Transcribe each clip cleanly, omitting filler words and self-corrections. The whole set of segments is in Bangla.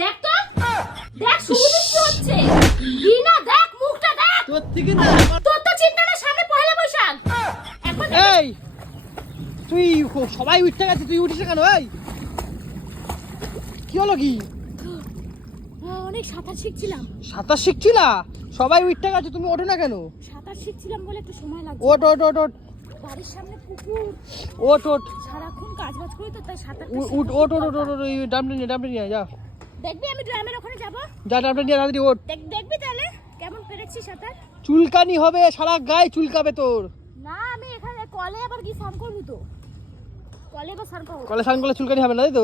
দেখ তো, দেখ শুধু কি হচ্ছে। বিনা দেখ মুখটা দেখ। তোর থেকে না তোর তো চিন্তা না, সামনে পয়লা বৈশাখ। একবার দেখ। এই তুই সবাই উঠতে গেছে, তুই উঠিস না কেন? এই কি হলো কি? অনেক সাঁতার শিখছিলাম। সাঁতার শিখছিলা? সবাই উঠতে গেছে, তুমি ওঠো না কেন? সাঁতার শিখছিলাম বলে একটু সময় লাগছে। ওঠ ওঠ ওঠ ওঠ বাড়ির সামনে পুকুর, ওঠ ওঠ সারাক্ষণ কাজ বাজ করি তো, তাই সাঁতার ওঠ ওঠ ওঠ ওঠ ওঠ ওই ডামটা নিয়ে যা দেখবি আমি ড্রামের ওখানে যাব। যা ডামটা নিয়ে তাড়াতাড়ি ওঠ। দেখবি তাহলে কেমন পেরেছি সাঁতার। চুলকানি হবে, সারা গায়ে চুলকাবে তোর। না আমি এখানে কলে আবার কি স্নান করবো তো, কলে বা স্নান করবো। কলে স্নান করলে চুলকানি হবে না, তাই তো?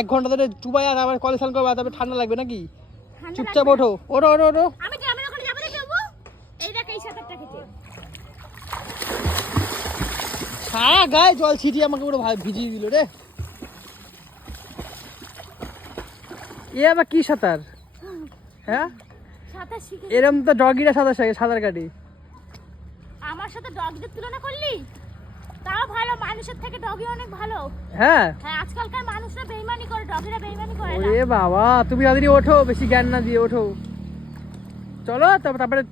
এক ঘন্টা ধরে চুবাই আর আবার কলে স্নান করবে, তারপরে ঠান্ডা লাগবে নাকি? ঠান্ডা চুপচাপ লাগবে না। ওঠো ওঠো ওঠো ওঠো। আমি ড্রামের ওখানে যাবো দেখে যাবো। এই দেখ এই সাঁতারটা খেতে। সারা গায়ে জল ছিটিয়ে আমাকে পুরো ভিজিয়ে দিল রে। এ আবার কি সাঁতার? হ্যাঁ সাঁতার শিখে এরম তো ডগিরা সাঁতার কাটি। আমার সাথে ডগদের তুলনা করলি? তাও ভালো, মানুষের থেকে ডগি অনেক ভালো। হ্যাঁ হ্যাঁ আজকালকার মানুষরা বেইমানি করে, ডগিরা বেইমানি করে না। ওরে বাবা, তুমি তাড়াতাড়ি ওঠো, বেশি জ্ঞান না দিয়ে ওঠো। চলো তারপরে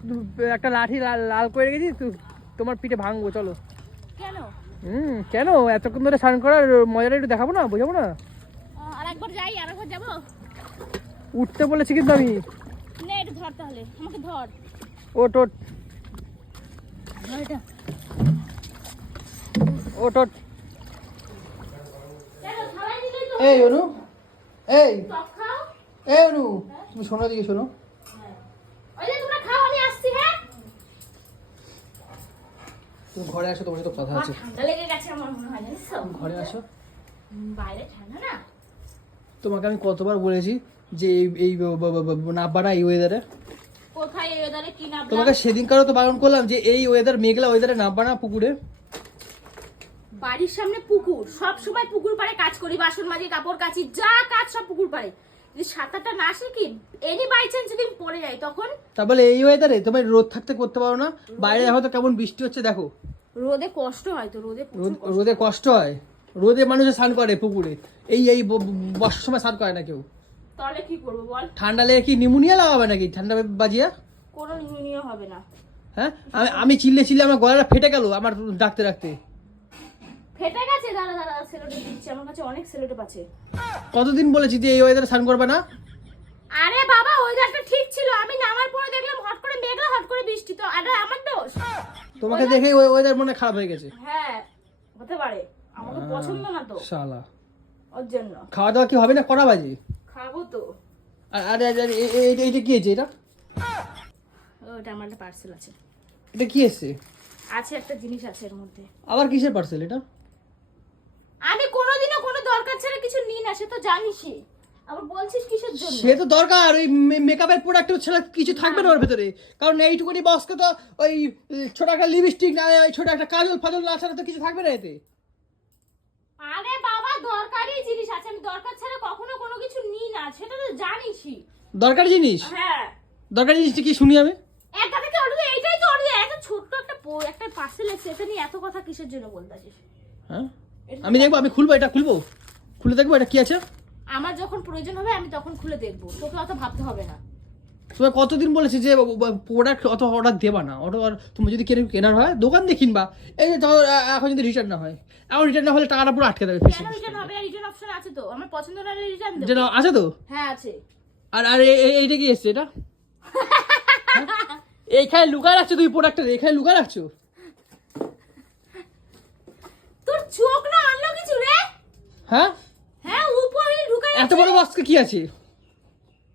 একটা লাঠি লাল করে রেখেছি, তোমার পিঠে ভাঙবো, চলো। কেন? কেন? এতক্ষণ ধরে স্নান করার মজাটা একটু দেখাবো না, বোঝাবো না? আরেকবার যাই, আরেকবার যাবো। উঠতে বলেছি কিন্তু আমি। নে একটু ধর, তাহলে আমাকে ধর। ওঠ ওঠ ধর এটা। ওঠ ওঠ। চলো খাওয়াই দিলেই তো। এই অনু, এই টক খাও। এই অনু, তুমি শোনো দিকে শোনো। ওই যে তোমরা খাও, আমি আসছি। হ্যাঁ তুমি ঘরে আসো, তোমার সাথে কথা আছে। ঠান্ডা লেগে গেছে আমার মনে হয়, জানিস তো। ঘরে আসো। বাইরে ঠান্ডা না। তোমাকে আমি কতবার বলেছি যে এই নাব্বাটা এই ওয়েদারে। কোথায় এই ওয়েদারে কি না? তোমাকে সেদিনকারও তো বারণ করলাম যে এই ওয়েদার, মেঘলা ওয়েদারে নাব্বা না পুকুরে। বাড়ির সামনে পুকুর, সব সময় পুকুর পাড়ে কাজ করি, বাসন মাজি, কাপড় কাচি, যা কাজ সব পুকুর পাড়ে। যদি সাঁতারটা না শিখি, এনি বাই চান্স যদি আমি পড়ে যাই তখন? তা বলে এই ওয়েদারে তোমার রোদ থাকতে করতে পারো না? বাইরে দেখো তো কেমন বৃষ্টি হচ্ছে, দেখো। রোদে কষ্ট হয় তো, রোদে প্রচুর কষ্ট। রোদে কষ্ট হয়? রোদে মানুষে স্নান করে পুকুরে, এই বর্ষার সময় স্নান করে না কেউ। তাহলে কি করবো বল? ঠান্ডা লেগে কি নিউমোনিয়া লাগাবে নাকি ঠান্ডা বাজিয়া? কোনো নিউমোনিয়া হবে না। হ্যাঁ আমি চিল্লে আমার গলাটা ফেটে গেল আমার ডাকতে ডাকতে। ফেটে গেছে? দাঁড়া দাঁড়া, সেলোটেপ দিচ্ছি, আমার কাছে অনেক সেলোটেপ আছে। কতদিন বলেছি যে এই ওয়েদারে স্নান করবে না? আরে বাবা ওয়েদারটা ঠিক ছিল, আমি নামার পরে দেখলাম হট করে মেঘলা, হট করে বৃষ্টি, তো আরে আমার দোষ? তোমাকে দেখেই ওই ওয়েদার মনে হয় খারাপ হয়ে গেছে। হ্যাঁ হতে পারে, আমার তো পছন্দ না তো, শালা। ওর জন্য। খাওয়া দাওয়া কি হবে না? কটা বাজে? খাবো তো। আর আরে এইটা কি আছে? এটা ওটা আমার একটা পার্সেল আছে। এটা কি এসছে? আছে একটা জিনিস আছে এর মধ্যে। আবার কিসের পার্সেল এটা? আমি কোনোদিনও কোনো দরকার ছাড়া কিছু নিই না, সে তো জানিসই। আবার বলছিস কিসের জন্য? সে তো দরকার, ওই মেকআপের প্রোডাক্ট ছাড়া কিছু থাকবে না ওর ভেতরে। কারণ এইটুকুনি বক্সকে তো ওই ছোট একটা লিপস্টিক না, ওই ছোট একটা কাজল ফাজল না ছাড়া তো কিছু থাকবে না এতে। আরে বাবা দরকারি জিনিস আছে, আমি দরকার ছাড়া কখনো কোনো কিছু নিই না, সেটা তো জানিসই। দরকারি জিনিস? হ্যাঁ দরকারি জিনিসটা কি শুনি আমি? একটা থেকে অলরেডি এইটাই তো অলরেডি এত ছোট্ট একটা পার্সেল আছে, এটা নিয়ে এত কথা কিসের জন্য বলতাছিস? হ্যাঁ আমি দেখবো, আমি খুলবো, এটা খুলবো, খুলে দেখবো এটা কি আছে। আমার যখন প্রয়োজন হবে আমি তখন খুলে দেখবো, তোকে অত ভাবতে হবে না। তোমার কতদিন বলেছি যে প্রোডাক্ট অত অর্ডার দেবা না, তুমি যদি কেনার হয় দোকান দিয়ে কিনবা। এই যে ধরো এখন যদি রিটার্ন না হয়, এখন রিটার্ন না হলে টাকাটা পুরো আটকে দেবে। কেন রিটার্ন হবে? রিটার্ন অপশন আছে তো, আমার পছন্দ না হলে রিটার্ন দেব। যেটা আছে তো? হ্যাঁ আছে। আর আর এইটা কি এসছে এটা? এইখানে লুকায় রাখছো তুই প্রোডাক্টটা, এখানে লুকায় রাখছো। তোর চোখ না আনলো কিছু রে? হ্যাঁ হ্যাঁ উপরে ঢুকে এত বড় বক্সকে কি আছে?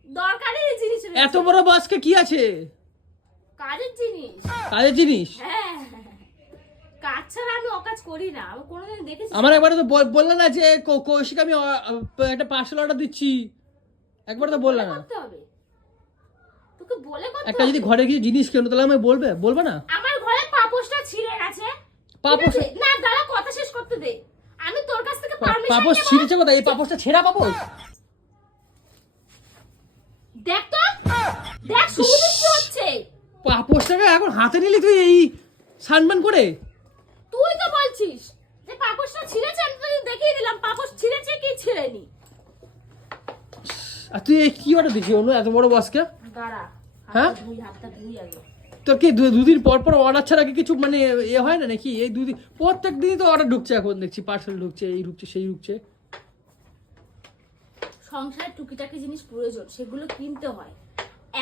দরকারি জিনিস রে। এত বড় বক্সকে কি আছে? কাজের জিনিস। কাজের জিনিস? হ্যাঁ কাজ ছাড়া আমি অকাজ করি না, আমি কোনোদিন দেখেছি? আমার একবার তো বললে না যে কৌশিক আমি একটা পার্সেল অর্ডার দিচ্ছি, একবার তো বললে না। করতে হবে তোকে, বলে করতে একটা যদি হবে। ঘরে গিয়ে জিনিস কেন তাহলে আমি বলবে না? আমার ঘরে পাপোশটা ছিঁড়ে গেছে। পাপোশ? ঠিক আছে? না দাঁড়া কথা শেষ করতে দে, আমি তোর কাছ থেকে পারমিশন পাপোশ নেব। ছিঁড়েছে কোথায়? এই পাপোশটা ছেঁড়া পাপোশ? দেখ তো, দেখ শুধু কি হচ্ছে। পাপোশটাকে এখন হাতে নিলি তুই এই সানমান করে? তুই তো বলছিস যে পাপোশটা ছিঁড়েছে, আমি তোকে দেখিয়ে দিলাম পাপোশ ছিঁড়েছে কি ছিঁড়েনি। আর তুই এই কি অর্ডার দিচ্ছি অনু এত বড় বসকে? দাঁড়া, হ্যাঁ? হাতটা ধুই আগে। তোর কি দুদিন পর পর অর্ডার ছাড়া কি কিছু মানে এ হয় না নাকি? এই দুদিন প্রত্যেক দিনই তো অর্ডার ঢুকছে, এখন দেখছি পার্সেল ঢুকছে, এই ঢুকছে সেই ঢুকছে। সংসারের টুকিটাকি জিনিস প্রয়োজন, সেগুলো কিনতে হয়।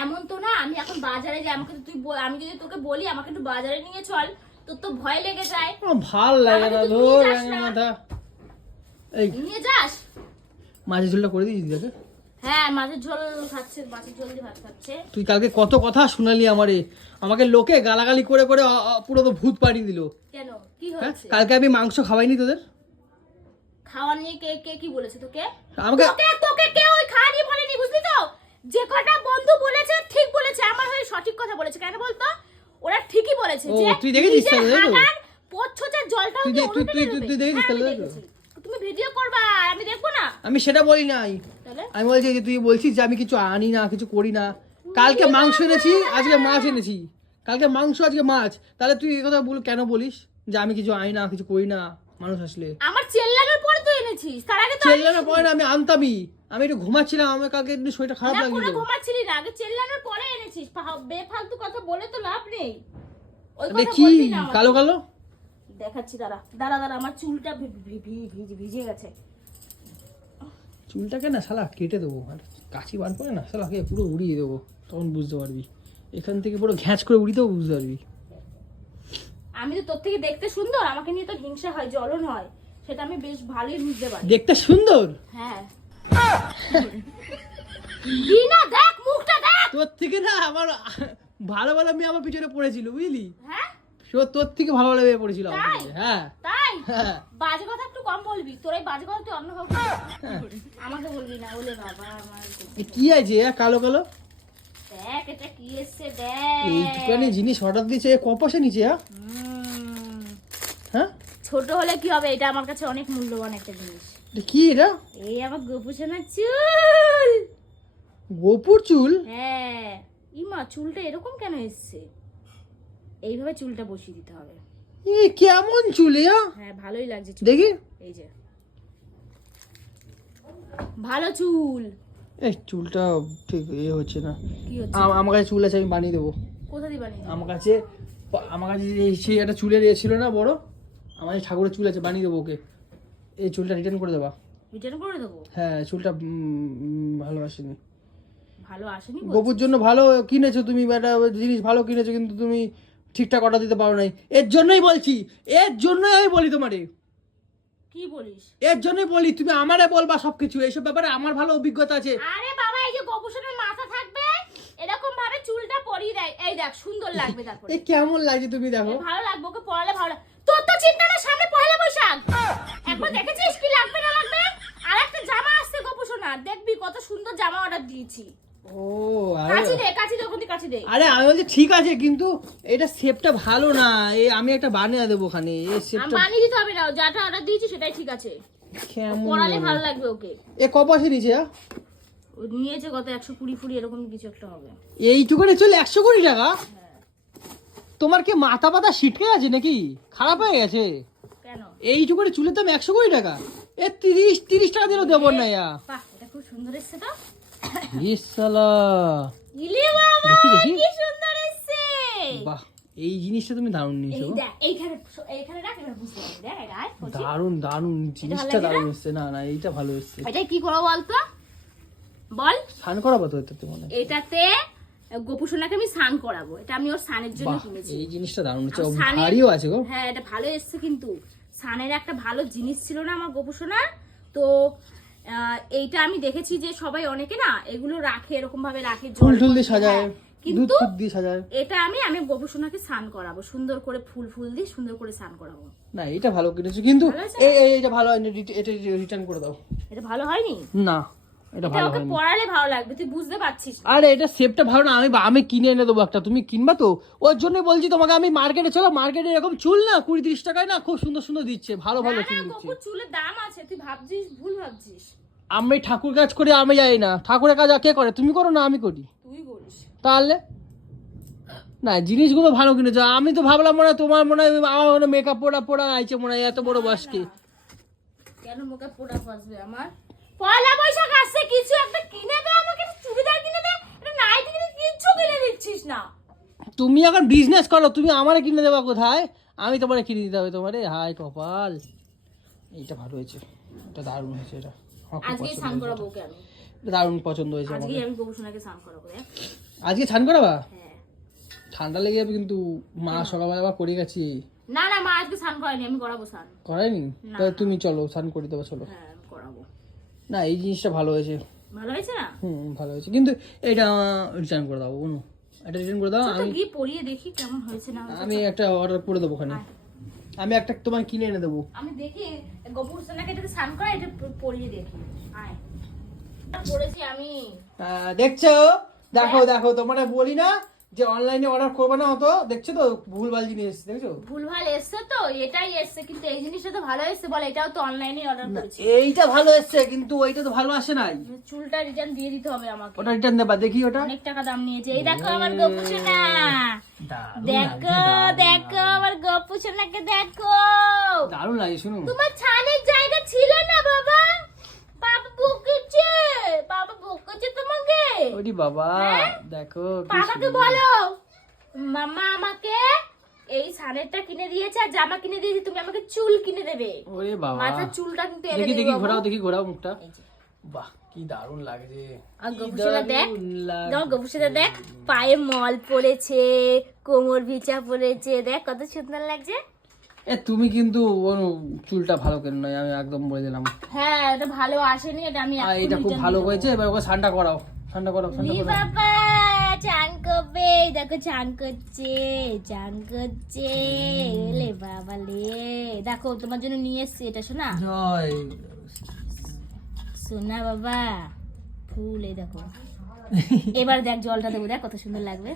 এমন তো না আমি এখন বাজারে যাই, আমাকে তো আমি যদি তোকে বলি আমাকে একটু বাজারে নিয়ে চল, তোর তো ভয় লেগে যায়। ভাল লাগে না, ধর মাথা। এই নিয়ে যাস। মাছের ঝোলটা করে দিয়েছিস দেখে? হ্যাঁ, মাছের ঝোল খাচ্ছে, মাছের ঝোল দিয়ে ভাত খাচ্ছে। তুই কালকে কত কথা শোনালি আমাকে লোকে গালাগালি করে করে পুরো তো ভূত পাড়ি দিল। কেন, কি হ্যাঁ, হয়েছে? কালকে আমি মাংস খাওয়াইনি তোদের। খাওয়া নিয়ে কে কে কি বলেছে তোকে? আমাকে তোকে কেউ ওই খাওয়া নিয়ে বলেনি, বুঝলি তো? যে কটা বন্ধু বলেছে ঠিক বলেছে, আমার হয়ে সঠিক কথা বলেছে। কেন বলতো? ওরা ঠিকই বলেছে যে তুই দেখেছিস তাহলে? পোচ্ছচার জলটাও তুই দেখেছিস তাহলে? তুমি ভিডিও করবা, আমি দেখবো না? আমি সেটা বলি নাই, আমি বলছি যে তুই বলছিস যে আমি কিছু আনি না, কিছু করি না। কালকে মাংস এনেছি, আজকে মাছ এনেছি। কালকে মাংস, আজকে মাছ। তাহলে তুই এই কথা কেন বলিস যে আমি কিছু আনি না, কিছু করি না? মানুষ আসলে আমার চেল্লানোর পরে তুই এনেছিস, তার আগে তো চেল্লানোর পরে না, আমি আনতামই। আমি একটু ঘুমাচ্ছিলাম, আমার কালকে একটু শরীরটা খারাপ না, লাগছিল। কোনো ঘুমাচ্ছিলি না, আগে চেল্লানোর পরে এনেছিস। বেফালতু কথা বলে তো লাভ নেই। ওই কথা কি বলবি না। কালো কালো দেখাচ্ছি, দাঁড়া, আমার চুলটা ভিজে গেছে। চুলটাকে না শালা কেটে দেবো, আর কাঁচি বার করে না শালাকে পুরো উড়িয়ে দেবো, তখন বুঝতে পারবি। এখান থেকে পুরো ঘ্যাঁচ করে উড়িয়ে দেবো, বুঝতে পারবি। আমি তো তোর থেকে দেখতে সুন্দর, আমাকে নিয়ে তো হিংসা হয়, জ্বলন হয়, সেটা আমি বেশ ভালোই বুঝতে পারি। দেখতে সুন্দর? হ্যাঁ। দিনা দেখ, মুখটা দেখ। তোর থেকে না আমার ভালো ভালো মেয়ে আমার পিছনে পড়েছিল, বুঝলি? হ্যাঁ, তোর থেকে ভালো ভালো মেয়ে পড়েছিল আমার তাই? পিছনে। হ্যাঁ তাই? হ্যাঁ। বাজে কথা একটু কম বলবি, তোর এই বাজে কথা তুই অন্য কাউকে আমাকে বলবি না। বলে বাবা আমার এ কি আছে কালো কালো? দেখ এটা কি এসছে, দেখ। এইটুখানি জিনিস অর্ডার দিয়েছে, ক পয়সা নিচে? হ্যাঁ, ছোট হলে কি হবে, এটা আমার কাছে অনেক মূল্যবান একটা জিনিস। এটা কি? এটা এই আমার গোপুসোনার চুল। গোপুর চুল? হ্যাঁ। ইমা, চুলটা এরকম কেন এসছে? এইভাবে চুলটা বসিয়ে দিতে হবে। এ কেমন চুল? হ্যাঁ, ভালোই লাগছে চুল। দেখি। এই যে ভালো চুল। এই চুলটা ঠিক হচ্ছে না। কি হচ্ছে? আমার কাছে চুল আছে, আমি বানিয়ে দেবো। কোথা দিয়ে বানিয়ে দিবি? আমার কাছে সেই একটা চুলের ছিল না বড়, আমার ঠাকুরের চুল আছে, বানিয়ে দেবো ওকে। এই চুলটা রিটার্ন করে দেবা। রিটার্ন করে দেবো? হ্যাঁ, চুলটা ভালো আসেনি। ভালো আসেনি? গোপুর জন্য ভালো কিনেছো তুমি, একটা জিনিস ভালো কিনেছো, কিন্তু তুমি ঠিকঠাক অর্ডার দিতে পারো নাই। এর জন্যই বলছি, এর জন্যই আমি বলি তোমারে। কি বলিস? এর জন্যই বলি, তুমি আমারে বলবা সবকিছু। এইসব ব্যাপারে আমার ভালো অভিজ্ঞতা আছে। আরে বাবা, এই যে গোপুসোনার মাথা থাকবে, এরকম ভাবে চুলটা পরিয়ে দেয়। এই দেখ, সুন্দর লাগবে। তারপরে এ কেমন লাগছে তুমি দেখো। ভালো লাগবে, ওকে পরালে ভালো লাগবে। তোর তো চিন্তা না, সামনে পয়লা বৈশাখ। একবার দেখেছিস কি লাগবে না লাগবে? আর একটা জামা আসছে গোপুসোনার, দেখবি কত সুন্দর জামা অর্ডার দিয়েছি। ও কাচি দে, ওখান থেকে কাচি দে। আরে আমি বলছি ঠিক আছে, কিন্তু এটা শেপটা ভালো না। আমি একটা বানিয়ে দেবো ওখানে। এই আমি শেপটা বানিয়ে দিতে হবে না, যাটা অর্ডার দিয়েছি সেটাই ঠিক আছে। কেমন পরালে লাগে? ভালো লাগবে ওকে। এ ক পয়সা নিচে? ও নিয়েছে কত, 120 এরকম কিছু একটা হবে। এইটুকুনে চলে 120 টাকা? তোমার কি মাথা পাতা ছিটকে আছে নাকি? খারাপ হয়ে গেছে? কেন? এইটুকুনে চুলের দাম 120 টাকা? এ 30 টাকা দিলেও দেবো না। বাহ, এটা খুব সুন্দর এসছে তো। ইসালা, ইলে বাবা, দেখি। কি সুন্দর এসছে। বাহ, এই জিনিসটা তুমি দারুণ নিয়েছো। এই দেখ, এইখানে রাখ, এবার বুঝতে পারবি। দেখ এটা আয়, হচ্ছে। দারুণ জিনিসটা দারুণ এসছে। না এইটা ভালো এসছে। এটাই কি করবো বলতো? বল। স্নান করাবো তো এটাতে মনে হয়। এটাতে গোপুসোনাকে আমি স্নান করাবো। এটা আমি ওর স্নানের জন্য বাহ, কিনেছি। এই জিনিসটা দারুণ হচ্ছে। আর স্নানের- ভারীও আছে গো। হ্যাঁ, এটা ভালো এসছে, কিন্তু স্নানের একটা ভালো জিনিস ছিল না আমার গোপুসোনার। তো এইটা আমি দেখেছি যে সবাই অনেকে না এগুলো রাখে, এরকম ভাবে রাখে, ফুল জল টুল দিয়ে ভরে। সাজায়, হ্যাঁ, দুধ কিন্তু ফুট দিয়ে সাজায়। এটা আমি গোপুসোনাকে স্নান করাবো, সুন্দর করে ফুল দিয়ে সুন্দর করে স্নান করাবো। না এটা ভালো কিনেছো, কিন্তু ভালো আছে? এটা ভালো হয়নি। এটা রিটার্ন করে দাও। এটা ভালো হয়নি? না এটা এটা ভালো ওকে হয়নি। পরালে ভালো লাগবে, তুই বুঝতে পারছিস না। আরে এটা শেপটা ভালো না। আমি কিনে এনে দেবো একটা, তুমি কিনবা তো? ওর জন্য বলছি তোমাকে, আমি মার্কেটে চলো, মার্কেটে এরকম চুল না 20-30 টাকায় না খুব সুন্দর সুন্দর দিচ্ছে, ভালো না, চুল দিচ্ছে। গোপুর চুলের দাম আছে, তুই ভাবছিস, ভুল ভাবছিস। আমি ঠাকুর কাজ করি, আমি যাই না। ঠাকুরের কাজ কে করে? তুমি করো না আমি করি? তুই করিস। তাহলে না, জিনিসগুলো ভালো কিনেছো। আমি তো ভাবলাম মনে হয় তোমার মনে হয় আমার মেকআপ পোড়া আইছে মনে হয়, এত বড় বয়সকে। কেন মুখে পোড়া ফাসবে আমার? পয়লা বৈশাখ আসছে, কিছু একটা কিনে দে আমাকে, একটা চুড়িদার কিনে দে, একটা নাইটি কিনে, কিচ্ছু কিনে দিচ্ছিস না। তুমি এখন বিজনেস করো, তুমি আমারে কিনে দেবা কোথায়? আমি তোমারে কিনে দিতে হবে তোমারে? হাই কপাল। এইটা ভালো হয়েছে, এটা দারুণ হয়েছে, এটা আমার খুব আজকে পছন্দ স্নান হয়েছে করাবো এটা। ওকে আমি, এটা দারুণ পছন্দ হয়েছে আমার। আজকে আমি গোপুসোনাকে স্নান করাবো। আজকে স্নান করাবা? হ্যাঁ। ঠান্ডা লেগে যাবে কিন্তু, মা সকালবেলা আবার করে গেছি। না না, মা আজকে স্নান করেনি, আমি করাবো স্নান। করায়নি? না, তাহলে না। তুমি চলো স্নান করে দেবো, চলো। হ্যাঁ আমি করাবো। না এই জিনিসটা ভালো হয়েছে। ভালো হয়েছে না? ভালো হয়েছে, কিন্তু এটা রিটার্ন করে দাও অনু, এটা রিটার্ন করে দাও। তো আমি গিয়ে পরিয়ে দেখি কেমন হয়েছে না হয়েছে। আমি একটা অর্ডার করে দেবো ওখানে, আমি একটা তোমার কিনে এনে দেবো। আমি দেখি গোপুসোনাকে এটাতে স্নান করা, এটা পরিয়ে দেখি। আয়, পড়েছি আমি। দেখছো, দেখো দেখো, তোমার বলি না যে অনলাইনে অর্ডার করবে না, অত দেখছো তো ভুলভাল জিনিস, দেখছো? ভুলভাল এসছে তো, এটাই এসছে, কিন্তু এই জিনিসটা তো ভালো এসছে বল, এটাও তো অনলাইনে অর্ডার করেছি। এইটা ভালো এসছে, কিন্তু ওইটা তো ভালো আসে নাই। চুলটা রিটার্ন দিয়ে দিতে হবে আমাকে, ওটা রিটার্ন দেবা, দেখি ওটা। অনেক টাকা দাম নিয়েছে। এই দেখো আমার গোপুসোনা, দেখো দেখো আমার গোপুসোনাকে দেখো। দারুণ লাগে, শুনো। তোমার ছানের জায়গা ছিল না বাবা, বাবা বকেছে, বাবা বকেছে তোমাকে। ওরে বাবা, হ্যাঁ? দেখো কি বাবাকে সুন্দর। বলো মামা আমাকে এই সানেরটা কিনে দিয়েছে আর জামা কিনে দিয়েছে, তুমি আমাকে চুল কিনে দেবে। ওরে বাবা, মাথার চুলটা কিন্তু এনে দেখি দেবে দেখি, বাবা। ঘোরাও দেখি, ঘোরাও মুখটা। এই যে। বাহ কি দারুণ লাগছে। আর কি গোপুসোনা দেখ, দারুণ লাগছে। দেখ গোপুসোনা দেখ, পায়ে মল পড়েছে, কোমর ভিচা পড়েছে, দেখ কত সুন্দর লাগছে। তুমি কিন্তু ওর চুলটা ভালো কেন নয়, আমি একদম বলে দিলাম। হ্যাঁ এটা ভালো আসেনি, এটা আমি আর এটা খুব ভালো হয়েছে, এবার ওকে ঠান্ডা করাও, ঠান্ডা করাও, ঠান্ডা করাও। বাবা চান করবে, দেখো চান করছে, চান করছে। লে বাবা লে, দেখো তোমার জন্য নিয়ে এসছি এটা, শোনা জয়। শোনা বাবা ফুল, এই দেখো। এবার দেখ জলটা দেবো, দেখ কত সুন্দর লাগবে।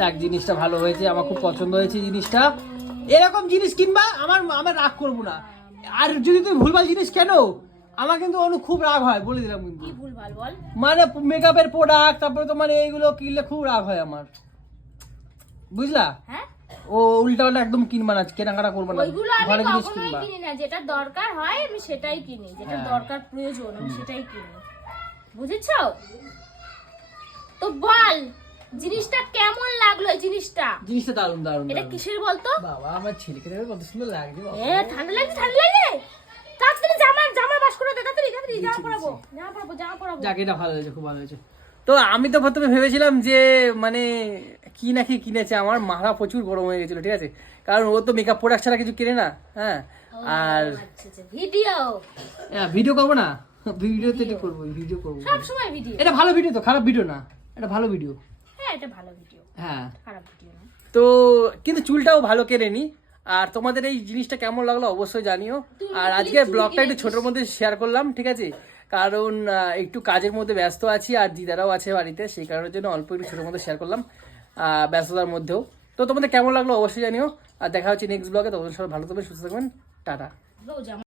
দেখ জিনিসটা ভালো হয়েছে, আমার খুব পছন্দ হয়েছে জিনিসটা। এরকম জিনিস কিনবা, আমার রাগ করবো না। আর যদি তুমি ভুলভাল জিনিস কেন, আমার কিন্তু অনু খুব রাগ হয়, বলে দিলাম কিন্তু। কি ভুল ভাল বল? মানে মেকআপের প্রোডাক্ট, তারপরে তোমার এইগুলো কিনলে খুব রাগ হয় আমার, বুঝলা? হ্যাঁ ও উল্টা পাল্টা একদম কিনবা না, কেনাকাটা করবা না, ওইগুলো আমি ঘরে জিনিস কখনোই কিনবা। কিনি না, যেটা দরকার হয় আমি সেটাই কিনি, যেটা হ্যাঁ। দরকার প্রয়োজন আমি সেটাই কিনি, বুঝেছো? তো বল জিনিসটা কেমন লাগলো? এই জিনিসটা জিনিসটা দারুণ দারুণ এটা দারুণ। কিসের বলতো? বাবা আমার ছেলেকে দেখে কত সুন্দর লাগছে বাবা। ঠান্ডা লাগছে, ঠান্ডা লাগছে। তাড়াতাড়ি জামা বাস করে দে, তাড়াতাড়ি তাড়াতাড়ি জামা পরাবো, জামা পরাবো। যাক এটা ভালো হয়েছে, খুব ভালো হয়েছে। তো আমি তো প্রথমে ভেবেছিলাম যে মানে কি না কি কিনেছে, আমার মাথা প্রচুর গরম হয়ে গেছিল, ঠিক আছে, কারণ ও তো মেকআপ প্রোডাক্ট ছাড়া কিছু কিনে না। হ্যাঁ, আর আচ্ছা আচ্ছা, ভিডিও ভিডিও করবো না, ভিডিও তো এটা করবো, ভিডিও করবো। সব সময় ভিডিও। এটা ভালো ভিডিও তো, খারাপ ভিডিও না, এটা ভালো ভিডিও। হ্যাঁ এটা ভালো ভিডিও, হ্যাঁ, খারাপ ভিডিও না। তো কিন্তু চুলটাও ভালো কেনে নি। আর তোমাদের এই জিনিসটা কেমন লাগলো অবশ্যই জানিও। আর আজকে ব্লগটা একটু ছোটোর মধ্যে শেয়ার করলাম, ঠিক আছে, কারণ একটু কাজের মধ্যে ব্যস্ত আছি আর দিদারাও আছে বাড়িতে, সেই কারণের জন্য অল্প একটু ছোটোর মধ্যে শেয়ার করলাম, ব্যস্ততার মধ্যেও। তো তোমাদের কেমন লাগলো অবশ্যই জানিও, আর দেখা হচ্ছে নেক্সট ব্লগে। তোমাদের সবাই ভালো থাকবেন, সুস্থ থাকবেন, টাটা। জামা